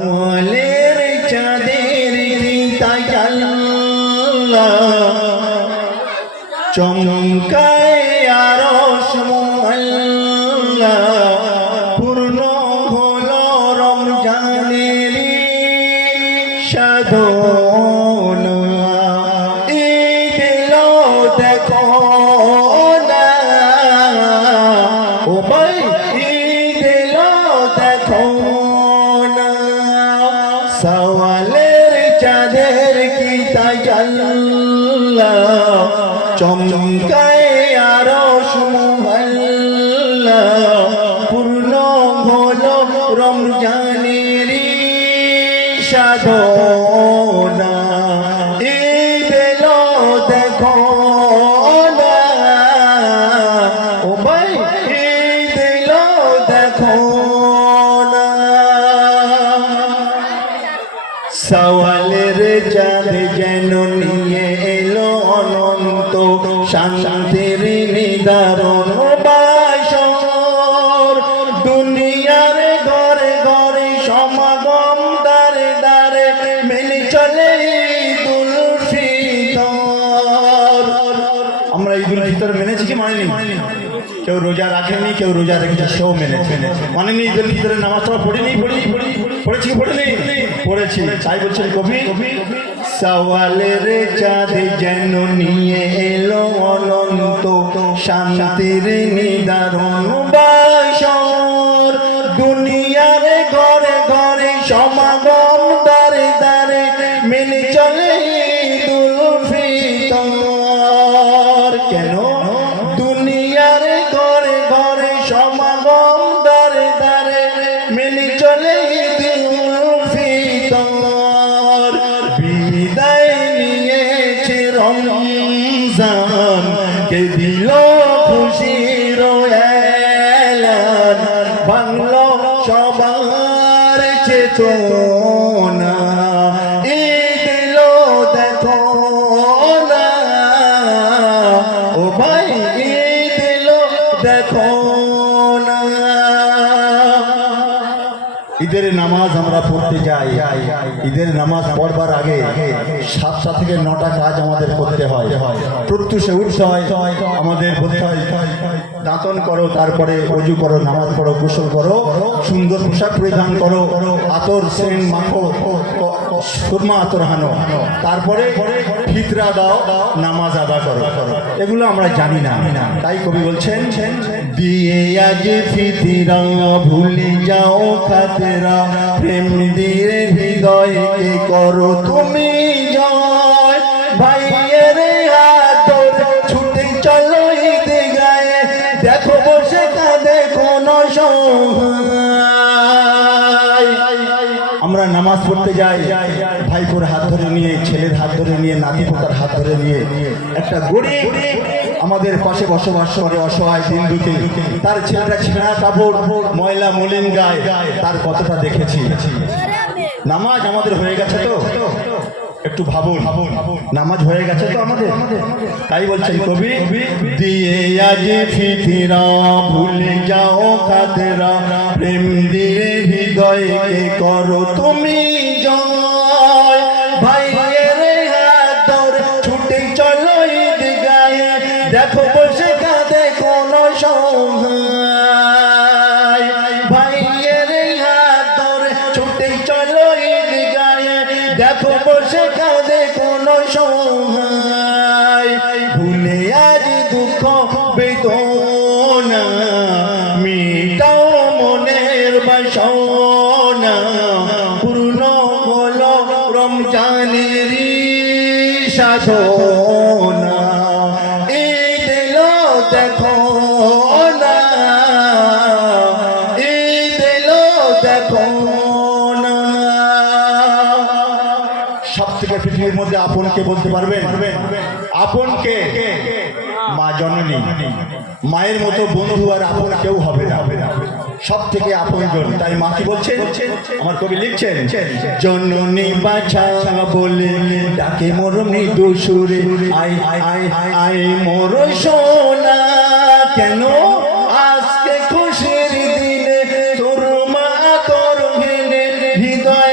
ওয়ালের চাঁদের চমকায় আরশ মোহাল্লা পূর্ণ হলো রমজানের সাধনা ঈদ এলো দেখো না ও ভাই ঈদ এলো দেখো না সওয়ালের চাঁদের কি তাজাল্লা চমকায় আরশ মোহাল্লা পূর্ণ হলো রমজানের সাধনা ঈদ এলো দেখো না ও ভাই ঈদ এলো দেখো না সওয়ালের চাঁদ যেন নিয়ে এলো অনন্ত শান্তির নিদারণ বাসর দুনিয়ার ঘরে ঘরে সমাগম দারে দারে মেনে চলে ঈদুল ফিতর। আমরা ঈদুল ফিতর মেনেছি কি মানেনি? কেউ রোজা রাখেনি, কেউ রোজা রেখেছে, সেও মেনেছে। মানেনি ঈদুল ফিতরের নামাজটা পড়িনি, পড়েছি কি পড়িনি? পড়েছি। তাই বলছেন কবি সওয়ালের চাঁদ যেন নিয়ে এলো অনন্ত শান্তির নিদারণ বাসর দুনিয়ার ঘরে ঘরে সমাগম দারে দারে মেনে চলে ঈদুল ফিতর। কেন? দুনিয়ার ঘরে ঘরে সমাগম দারে দারে মেনে চলে ঈদুল ফিতর। বিদায় নিয়েছে রমজান কে দিল খুশির এলান বাংলো সবার চেতনা ঈদ এলো দেখো না ও ভাই ঈদ এলো দেখো না। ঈদের নামাজ আমরা পড়তে যাই, ঈদের নামাজ পড়বার আগে 7টা থেকে 9টা কাজ আমাদের করতে হয়। প্রত্যুষে উঠতে হয়, আমাদের বলতে হয় দাঁতন করো, তারপরে অজু করো, নামাজ পড়ো, গোসল করো, সুন্দর পোশাক পরিধান করো, আতর সেন্ট মাখো, সুরমা আতর হানো, তারপরে ফিতরা দাও, নামাজ আদা করো। এগুলো আমরা জানি না। তাই কবি বলছেন দিয়ে আজ ফিতরা ভুলে যাও খাতরা প্রেম দিয়ে হৃদয়কে করো তুমি জয় ভাইয়ের আদর ছুটে চলো ঈদ গায়ে দেখো বসে কাঁদে কোন সহায়। আমরা নামাজ পড়তে যাই, ভাইপোর হাত ধরে নিয়ে, ছেলের হাত ধরে নিয়ে, নাতি পোতার হাত ধরে নিয়ে। একটা গরিব আমাদের পাশে বসবাস করে, অসহায় দিন দুঃখে, তার ছেলেটা ছেঁড়া কাপড়, ময়লা মলিন গায়ে, তার কতটা দেখেছি। নামাজ আমাদের হয়ে গেছে তো? একটু ভাবুন, নামাজ হয়ে গেছে তো আমাদের? তাই বলছেন কবি দিয়ে আজ ফিতরা ভুলে যাও খাতরা প্রেম দিয়ে হৃদয়কে করো তুমি জয় ভাইয়ের হাত ধরে ছুটে চলো ঈদ গায়ে দেখো বসে কাঁদে কোন সহায়। ভাইয়ের হাত ধরে ছুটে চলো ঈদ গায়ে দেখো বসে কাঁদে কোন সহায়। ভুলে আজ দুঃখ বেদনা মিটাও মনের বাসনা পূর্ণ হলো রমজানের সাধনা ঈদ এলো দেখো না ঈদ এলো দেখো না। সব থেকে পৃথিবীর মধ্যে আপনকে বলতে পারবেন? আপনকে মা জননী, মায়ের মতো বন্ধু আর আপন কেউ হবে না, সব থেকে আপনজন। তাই মা কি বলছেন? আমার কবি লিখছেন জননী বাছা বলে ডাকে মোর মৃদু সুরে আই আই আই মোর সোনা কেন আজকে খুশির দিনে তোর মা তোর হেনে হৃদয়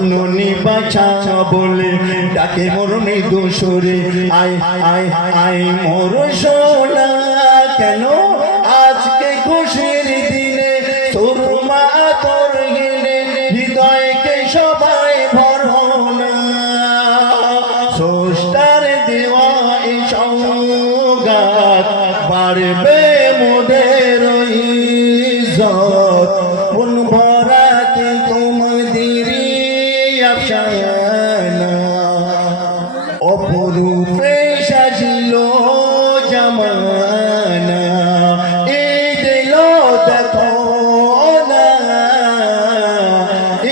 জননী বাছা বলে ডাকে মোর মৃদু সুরে আয় আয় আয় মোর সোনা কেন আজকে খুশির দিনে তোর মা তোর গিনে হৃদয়কে সবাই ভরনা স্রষ্টার দেওয়া এই সৌগাত বাড়বে মোদের ইজ্জত মন ভরাতে তোমাদেরই আফসানা অপরূপে সাজিল জামানা এই দিল দেখো না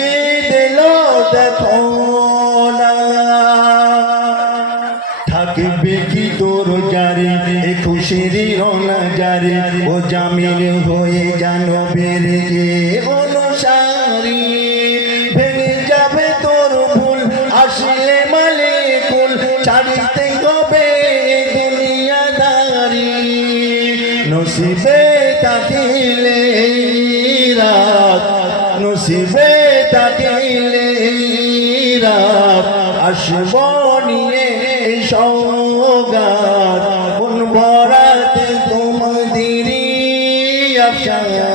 এই দিল দেখো না থাকবে কি তোর জারি এ খুশির রোনা জারি ও জামির হয়ে জানো বেড়ে যে অনুসারী ভেঙে যাবে তোর ভুল আসলে মালিকুল ছাড়তে হবে দুনিয়াদারি নসিবে থাকিলে রাত নসিবে থাকিলে রাত আসব নিয়ে এই সৌগাত মন ভরাতে তোমাদেরই আফসানা